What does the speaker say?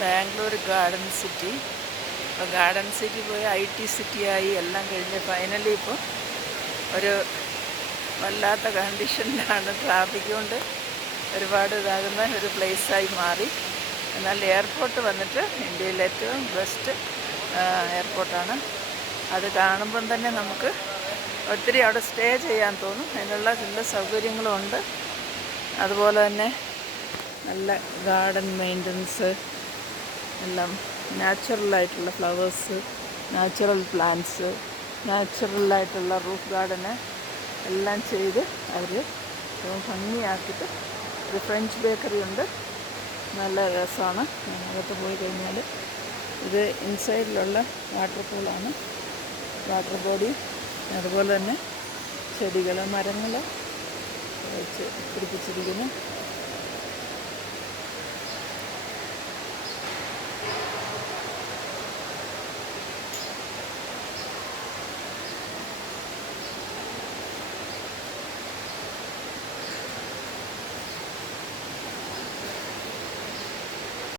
Bangalore garden city. അപ്പോൾ garden city പോയി IT സിറ്റിയായി എല്ലാം കഴിഞ്ഞ് ഫൈനലി ഇപ്പോൾ ഒരു വല്ലാത്ത കണ്ടീഷനിലാണ്. ട്രാഫിക് കൊണ്ട് ഒരുപാട് ഇതാകുന്ന ഒരു പ്ലേസായി മാറി. എന്നാൽ എയർപോർട്ട് വന്നിട്ട് ഇന്ത്യയിലെ ഏറ്റവും ബെസ്റ്റ് എയർപോർട്ടാണ്. അത് കാണുമ്പം തന്നെ നമുക്ക് ഒത്തിരി അവിടെ സ്റ്റേ ചെയ്യാൻ തോന്നും. അതിനുള്ള എല്ലാ സൗകര്യങ്ങളും ഉണ്ട്. അതുപോലെ തന്നെ നല്ല ഗാർഡൻ മെയിൻ്റനൻസ് എല്ലാം, നാച്ചുറലായിട്ടുള്ള ഫ്ലവേഴ്സ്, നാച്ചുറൽ പ്ലാന്റ്സ്, നാച്ചുറലായിട്ടുള്ള റൂഫ് ഗാർഡന് എല്ലാം ചെയ്ത് അവർ ഭംഗിയാക്കിയിട്ട് ഒരു ഫ്രഞ്ച് ബേക്കറി ഉണ്ട്. നല്ല രസമാണ്. അകത്ത് പോയി കഴിഞ്ഞാൽ ഇത് ഇൻസൈഡിലുള്ള വാട്ടർ പൂളാണ്, വാട്ടർ ബോഡി. അതുപോലെ തന്നെ ചെടികൾ, മരങ്ങൾ വെച്ച് പിടിപ്പിച്ചിരിക്കുന്നു.